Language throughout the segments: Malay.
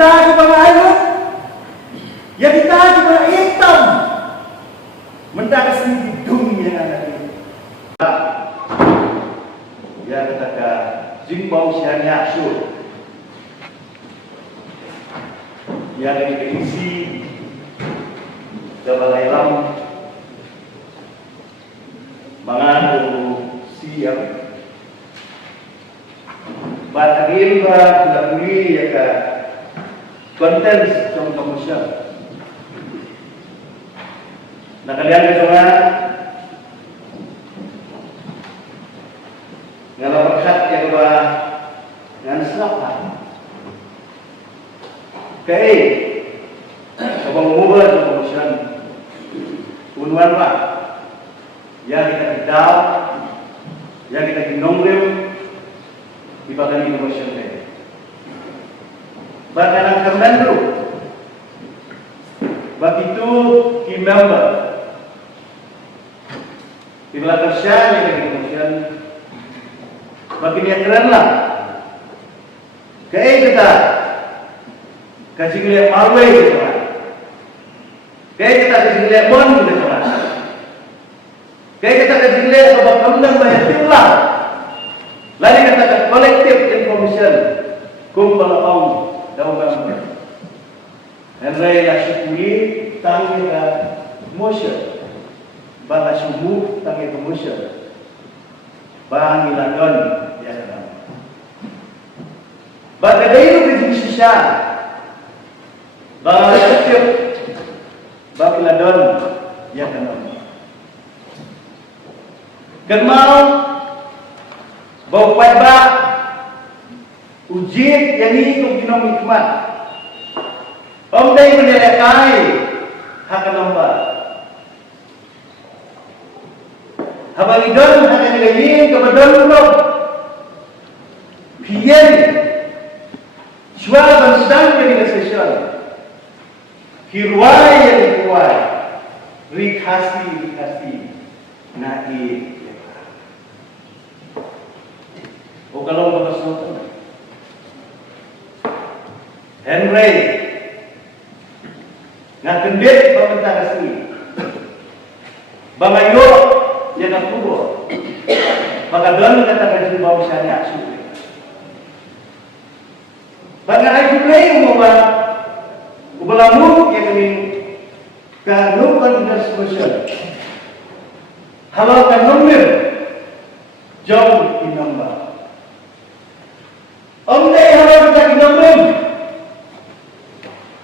kita kepada air, ya kita kepada hitam. Mendapat sendiri dunia yang ada ini. Ya ketika jimbau sianya sur, ya diisi kebalai lam, mengandung siap. Batagin ba dilakuli ya ka konten trong komersial. Nakalian ka mga ngalapakat ya ba ngan sapa. Kay sabang mubah trong komersial. Unwan ba ya kita daw, ya kita ginongrim ibadah innovation day. Bahkan ang kamendro, begitu key member, di belakang siya yang innovation, bagi niya keren lah. Kaya kita kasih ngeliat malway gitu kan. Kaya kita kasih ngeliat bon gitu kan. Kaya kita kasih ngeliat sebab kandang banyak tulah. Lagi katakan kolektif information kumpul kaum dalam Henry Yashikuli tangi ke motion, bala sumu tangi ke motion, bang iladon ya kan. Bagada itu bisnisnya, bang kolektif, bang iladon ya kan. Kenal bau paiba ujit yang itu ginom hikmat. Om day menelekai hak nombor. Habang idon hak nilaiin kebetulan belum. Pian suara bangsa jadi spesial. Hirwai yang hirwai, rikasi naik. O kalau berkesuatu Henry ngakendit pemerintah resmi bangayo yang nakuro maka doon katakan jimbau siya asuli bangai play umumah ubalamu yang ini kanukan dan sosial halal kanumir jauh inamba. Om day harap kita ginamrum.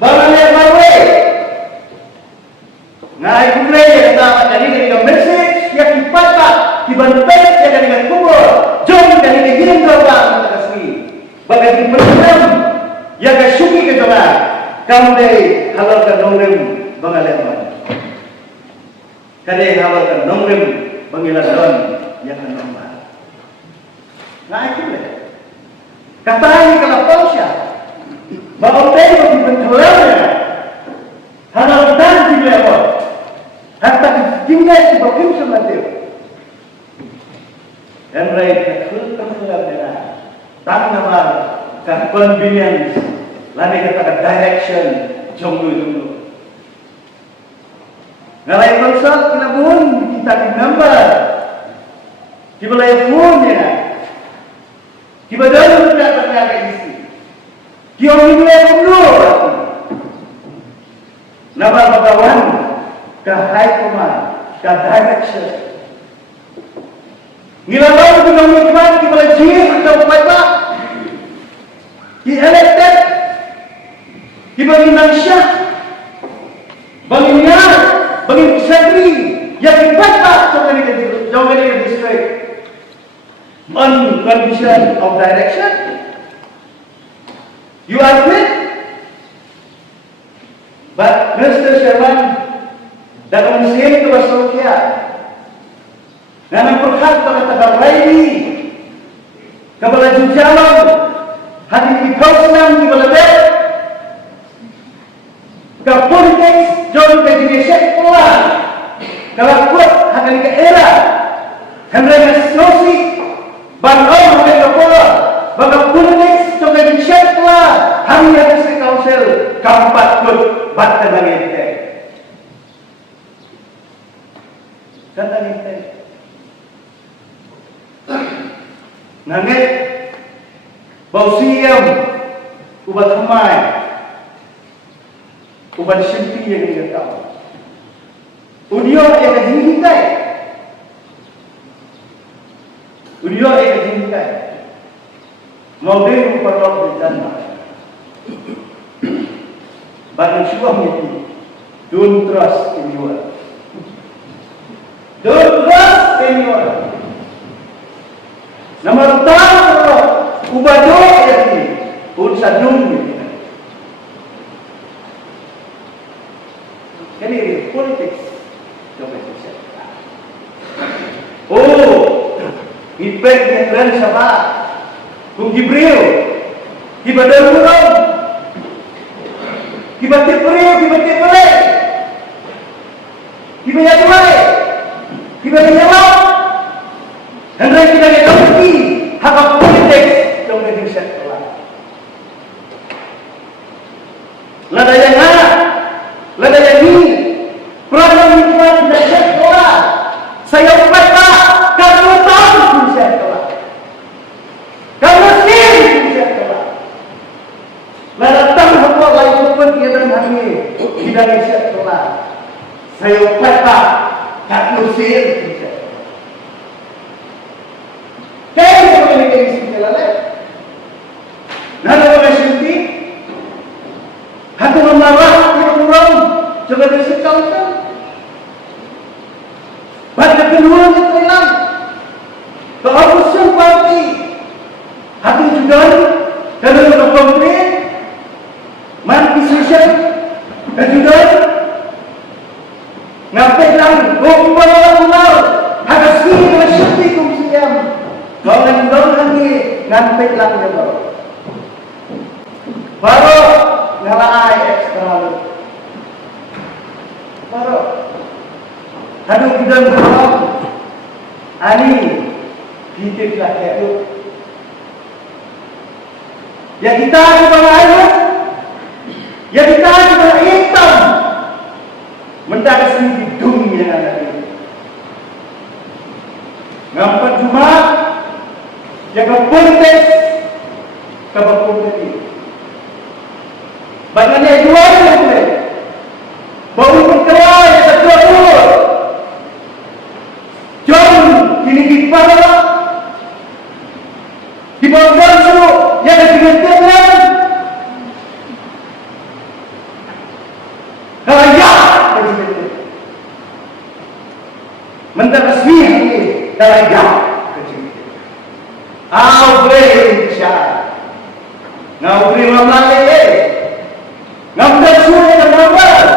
Bangannya mawe. Ngai kumle ya kita tadi dengan message yang dipata dibantai ya dengan kubur. Jom dari negeri doang kasih. Bagai dipercayai ya kasuki ke doang. Kamu day halalkan nongrim bangalem. Kadai halalkan nongrim bangiladon yang nongma. Ngai kumle. Katanya kalau siya, bahwa tayo magbentulannya, hanal dan dilewa, hatta tinggal di bawah sematiu. Dan mereka kemudian tang nama kan convenience, lain kata direction, jonglu. Ngalai konsol kinabun kita di number, di balai phone ya. Kiba dalam tidak terjaga isi. Kiyo minyak penuh. Nabal bagawan ke high command, ke direction. Ngilalau dengan hikmat kiba jir atau apa? Ki elected, kiba minang syah, bangin niar, bangin sekri, yang dibaca jauh dari district. On condition of direction, you are fit. But Mr. Sherman, dalam mesin itu bersokia, dengan perkat pada tagaraini, kepala jujalan, hati di kawasan di belakang, ke politik, jauh ke Indonesia pulang, kalau kuat hati ke era, Henry Mesnosi. Bang Om, mereka pola, bang politik, coba dicek lah, hanya kasih kau Natangin tayo. Nangit, bausiyam, ubat humay, ubat simpi yang dikatakan. Udio yang kajingitai. Udio yang kajingitai. Mobil upatok di jannah. Bagi suami itu, don't trust anyone. Don't trust anyone. Nomor tahu ubado ini urusan dunia. Ini politik. Oh, ipek yang keren siapa? Kung Gibril, kibadan murau, kibatik beriu, kibatik balik, kibatik balik, kibatik nyawak. Hendaknya kita ngerti hak politik trong Indonesia telah. Lada yang mana, lada yang ini, problem lingkungan Indonesia telah. Saya upaya karena tahu Indonesia telah, karena sih Indonesia telah. Lada tahu apa lagi pun kita mengambil Indonesia telah. Saya upaya karena sih Indonesia. Kaya ko may kaisip nila lang. Nalo mga sinti, hato ng marah, tinurong, sabi ng si Kautan. Ba't nagkaluhan ito lang? Kaapos yung party. Hato yung judan, ganun ng komplain, man-position, kajudan, ngapit lang, kung pala hagas hindi na sinti kung siyam. Kalau ngendong lagi ngampit lang niya baru ngalai ekstra baru hadung bidang haram ani hidup lagi itu ya kita kepada air ya kita kepada hitam mencari sendiri dunia yang ada ini ngampet Jumat yang kepolitik kepolitik bagaimana dua ini baru berkeluar yang kedua jom kini dipakai di bawah gansu yang digantikan kalau ya menterasmi ini kalau ya boleh bisa, ngau beri mamlake, ngau tersuai dan ngau.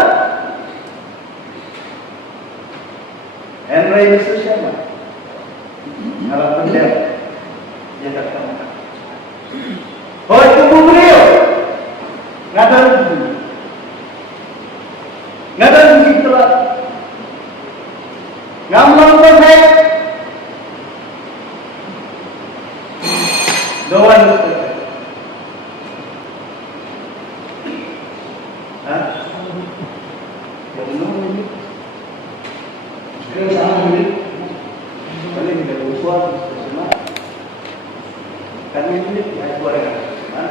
Henry itu siapa? Kalau pendek, dia datang. Oh itu beliau, ngadar gitu lah, ngamlang pendek. Doan hah? Yang belum ini kira sama ini paling tidak bersuara bersama kan ini ya suara kan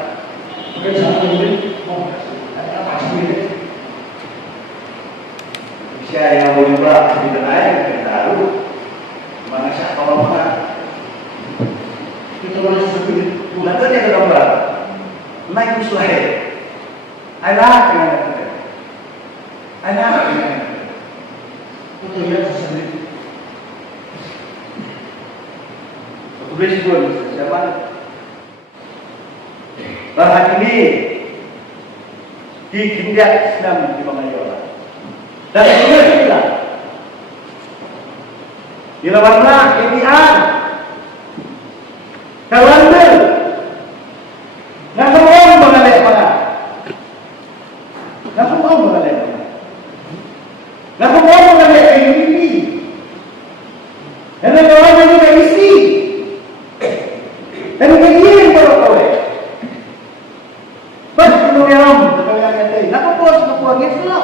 kira sama ini mau apa sih bisa yang mau juga tidak naik tidak tahu mana sih kalau mana kita boleh sebut nanti dia gambar naik usulnya ada itu ya sendiri aku beri sebuah siapa bahkan ini di Kindiak Islam di Bangladesh dan itu juga dilawanlah KPN kawan Ngapain mengalih mana? Ngapain mengalih mana? Ngapain mengalih ini? Dan kawan ini tak isi. Dan begini baru kau. Bas penuriam, kau yang kata, nak bos nak buat geslo.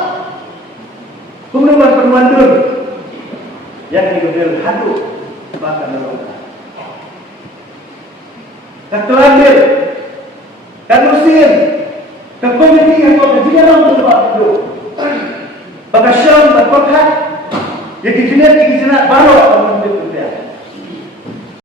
Kemudian penuan dulu. Yang haduk, maka nolonglah. Ketua